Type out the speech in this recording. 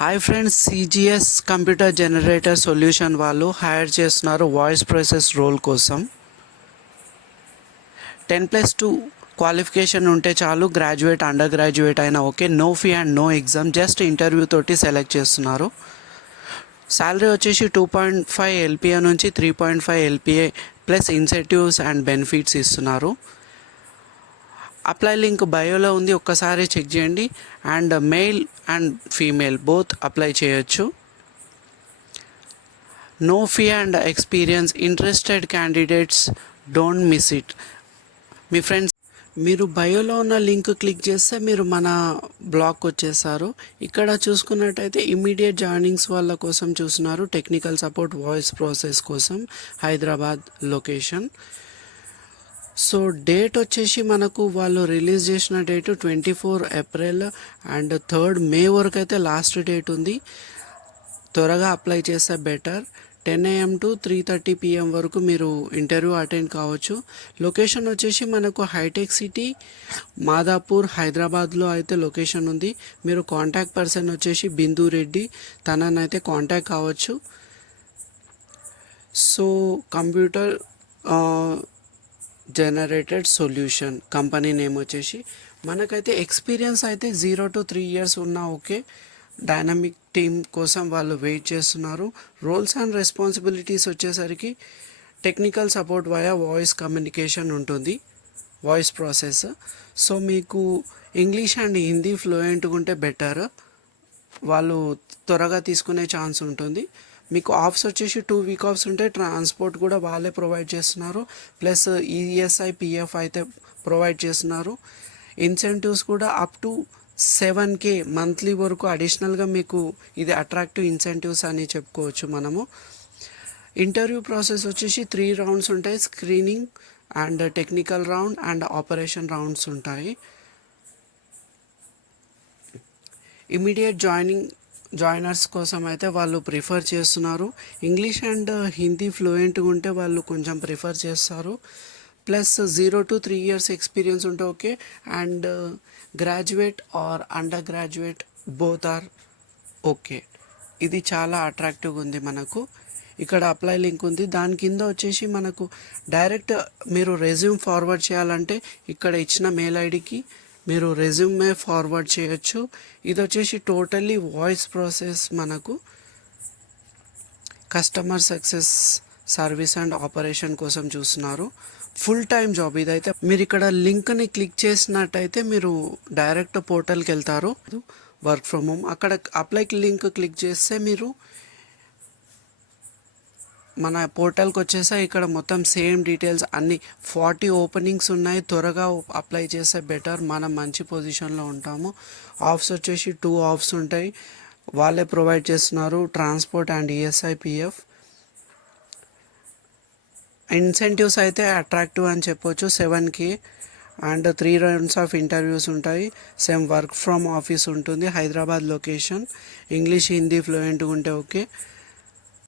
Hi friends, CGS computer generator solution వాళ్ళు hire చేస్తున్నారు voice process role కోసం. 10+2 qualification ఉంటే చాలు. గ్రాడ్యుయేట్, అండర్ గ్రాడ్యుయేట్ అయినా okay. No fee and no exam, just interview తోటి select చేస్తున్నారు. శాలరీ వచ్చేసి 2.5 ఎల్పిఏ నుంచి 3.5 LPA plus incentives and benefits ఇస్తున్నారు. అప్లై లింక్ బయోలో ఉంది, ఒక్కసారి చెక్ చేయండి. And mail and female both apply చేయొచ్చు. No fee and experience, interested candidates don't miss it. మీ ఫ్రెండ్స్, మీరు బయోలో ఉన్న లింక్ క్లిక్ చేస్తే మీరు మన బ్లాగ్కి వచ్చేసారు. ఇక్కడ చూసుకున్నట్టయితే ఇమీడియట్ జాయినింగ్స్ వాళ్ళ కోసం చూస్తున్నారు. టెక్నికల్ సపోర్ట్ వాయిస్ ప్రాసెస్ కోసం, హైదరాబాద్ లొకేషన్. సో డేట్ వచ్చేసి మనకు వాళ్ళు రిలీజ్ చేసిన డేట్ 24 ఏప్రిల్ అండ్ 3rd మే వరకు అయితే లాస్ట్ డేట్ ఉంది. త్వరగా అప్లై చేస్తే బెటర్. 10 AM to 3:30 PM వరకు మీరు ఇంటర్వ్యూ అటెండ్ కావచ్చు. లొకేషన్ వచ్చేసి మనకు హైటెక్ సిటీ, మాదాపూర్, హైదరాబాద్లో అయితే లొకేషన్ ఉంది. మీరు కాంటాక్ట్ పర్సన్ వచ్చేసి బిందు రెడ్డి, తననైతే కాంటాక్ట్ కావచ్చు. So computer generated solution company name వచ్చేసి మనకైతే ఎక్స్పీరియన్స్ అయితే 0 to 3 years ఉన్నా ఓకే. డైనమిక్ టీమ్ కోసం వాళ్ళు వెయిట్ చేస్తున్నారు. రోల్స్ అండ్ రెస్పాన్సిబిలిటీస్ వచ్చేసరికి technical support via voice communication ఉంటుంది, వాయిస్ ప్రాసెస్. సో మీకు ఇంగ్లీష్ అండ్ హిందీ ఫ్లూయెంట్గా ఉంటే బెటర్, వాళ్ళు త్వరగా తీసుకునే ఛాన్స్ ఉంటుంది. మీకు ఆఫ్స్ వచ్చేసి 2 week ఆఫ్స్ ఉంటాయి. ట్రాన్స్పోర్ట్ కూడా వాళ్ళే ప్రొవైడ్ చేస్తున్నారు. ప్లస్ ఈఎస్ఐ పిఎఫ్ అయితే ప్రొవైడ్ చేస్తున్నారు. ఇన్సెంటివ్స్ కూడా అప్ టు 7K మంత్లీ వరకు అడిషనల్గా మీకు ఇది అట్రాక్టివ్ ఇన్సెంటివ్స్ అని చెప్పుకోవచ్చు మనము. ఇంటర్వ్యూ ప్రాసెస్ వచ్చేసి 3 rounds ఉంటాయి. Screening and technical round and operation rounds ఉంటాయి. ఇమీడియట్ జాయినర్స్ కోసం అయితే వాళ్ళు ప్రిఫర్ చేస్తున్నారు. ఇంగ్లీష్ అండ్ హిందీ ఫ్లూయెంట్గా ఉంటే వాళ్ళు కొంచెం ప్రిఫర్ చేస్తారు. ప్లస్ 0 to 3 years ఎక్స్పీరియన్స్ ఉంటే okay. And graduate or undergraduate both are okay. ఇది చాలా అట్రాక్టివ్గా ఉంది మనకు. ఇక్కడ అప్లై లింక్ ఉంది, దాని కింద వచ్చేసి మనకు డైరెక్ట్ మీరు రెజ్యూమ్ ఫార్వర్డ్ చేయాలంటే ఇక్కడ ఇచ్చిన మెయిల్ ఐడికి మీరు రెజ్యూమే ఫార్వర్డ్ చేయొచ్చు. ఇది వచ్చేసి టోటల్లీ వాయిస్ ప్రాసెస్ మనకు customer success service and operation కోసం చూస్తున్నారు. ఫుల్ టైం జాబ్ ఇదైతే. మీరు ఇక్కడ లింక్ని క్లిక్ చేసినట్టయితే మీరు డైరెక్ట్ పోర్టల్కి వెళ్తారు, వర్క్ ఫ్రమ్ హోమ్. అక్కడ అప్లై లింక్ క్లిక్ చేస్తే మీరు మన పోర్టల్కి వచ్చేసా. ఇక్కడ మొత్తం సేమ్ డీటెయిల్స్ అన్ని 40 ఓపెనింగ్స్ ఉన్నాయి. త్వరగా అప్లై చేస్తే బెటర్, మనం మంచి పొజిషన్లో ఉంటాము. ఆఫ్స్ వచ్చేసి 2 ఆఫ్స్ ఉంటాయి, వాళ్ళే ప్రొవైడ్ చేస్తున్నారు. Transport and ESI PF. Incentives అయితే అట్రాక్టివ్ అని చెప్పొచ్చు, 7K and 3 rounds of interviews ఉంటాయి. సేమ్ వర్క్ ఫ్రమ్ ఆఫీస్ ఉంటుంది, హైదరాబాద్ లొకేషన్. ఇంగ్లీష్ హిందీ ఫ్లూయెంట్గా ఉంటే ఓకే.